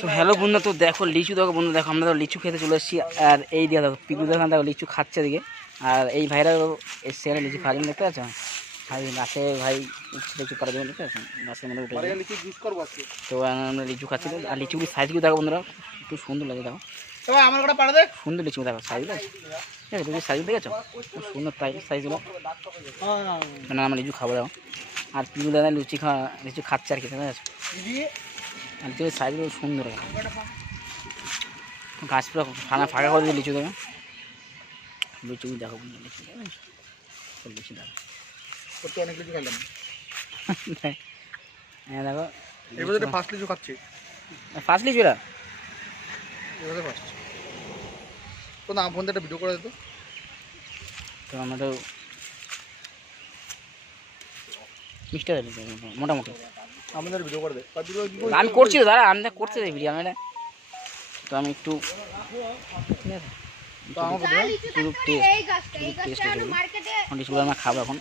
তো হ্যালো বন্ধু তো দেখো লিচু, দেখো বন্ধু দেখো আমরা তো লিচু খেতে চলে এসেছি। আর এই দিয়ে দেখো পিকু দেখান দেখো লিচু খাচ্ছে দিকে আর এই ভাইরা এসছে এখানে, লিচু খাওয়ার জন্য, দেখতে পাচ্ছ? ভাই গাছে ভাই লিচু পাড়ার জন্য, দেখতে পাচ্ছ? গাছের মধ্যে উঠে তো আমরা লিচু খাচ্ছি আর লিচুগুলি সাইজগুলো দেখো বন্ধুরা, খুব সুন্দর লাগে দেখো। সুন্দর লিচু দেখো ঠিক আছে তুমি সাইজ দেখেছ? সুন্দর সাইজগুলো মানে আমরা লিচু খাব দেখো। আর পিকু দাদা লুচি খা, লিচু খাচ্ছে আর কি আছে আর লিচুর সাইজগুলো সুন্দর। দেখো। গাছ পুরো ফাঁকা ফাঁকা করে দিয়ে লিচু দেবে। লিচু দেখো লিচু দেখো সব লিচু দেখো অনেক লিচু খাইলাম হ্যাঁ দেখো। এবার ফার্স্ট লিচু খাচ্ছি। ফার্স্ট লিচু এরা এবারে ফার্স্ট তো না ফোন একটা ভিডিও করে দিত তো। আমরা তো মিষ্টি মোটামুটি। আমাদের ভিডিও করে দে আমি করছি তো দাদা আমি তো করতে ভিডিও আমি তো আমি একটু এখন খাব এখন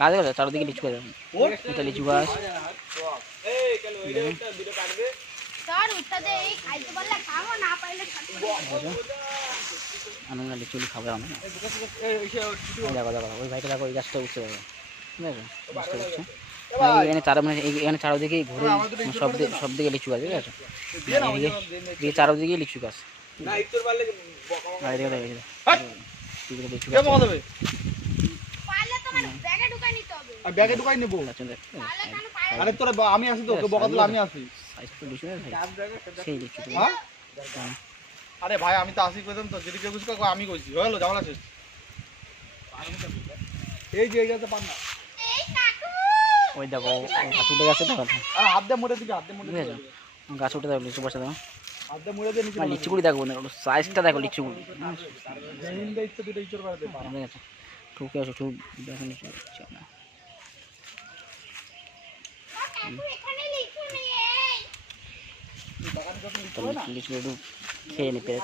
গাছ চারদিকে লিচু গাছ এটা লিচু গাছ পারলে খাব? আমি দেখো দেখো ওই ভাইটা দেখো ওই গাছটা উঠছে দেখো ঠিক আছে গাছটা উঠছে মানে এখানে চার মানে এই- এখানে চারদিকে ঘুরে মানে সব দিকে সব দিকে লিচু গাছ ঠিক আছে এদিকে এদিকে লিচু গাছ। আর লিচু গাছ। ব্যাগে ঢুকাই নেব। তোরা আমি আসি তো বকা দিলে আমি আসি। তো হ্যাঁ? আরে ভাই আমি তো আসি কইতাম তো যদি কেউ কিছু আমি কইছি। হলো যাওয়া আছে এই যে এই গাছে পান না ওই দেখো গাছ উঠে গেছে দেখো। হাত দিয়ে মুড়ে দিবি হাত দিয়ে মুড়ে আছে গাছ উঠে দেখো লিচু বসে দেখো। লিচুগুলি দেখো না সাইজটা দেখো দে ঠিক ঠুকে আছে ঠুক দেখো লিচু না। লিচু একটু খেয়ে নি পেরে।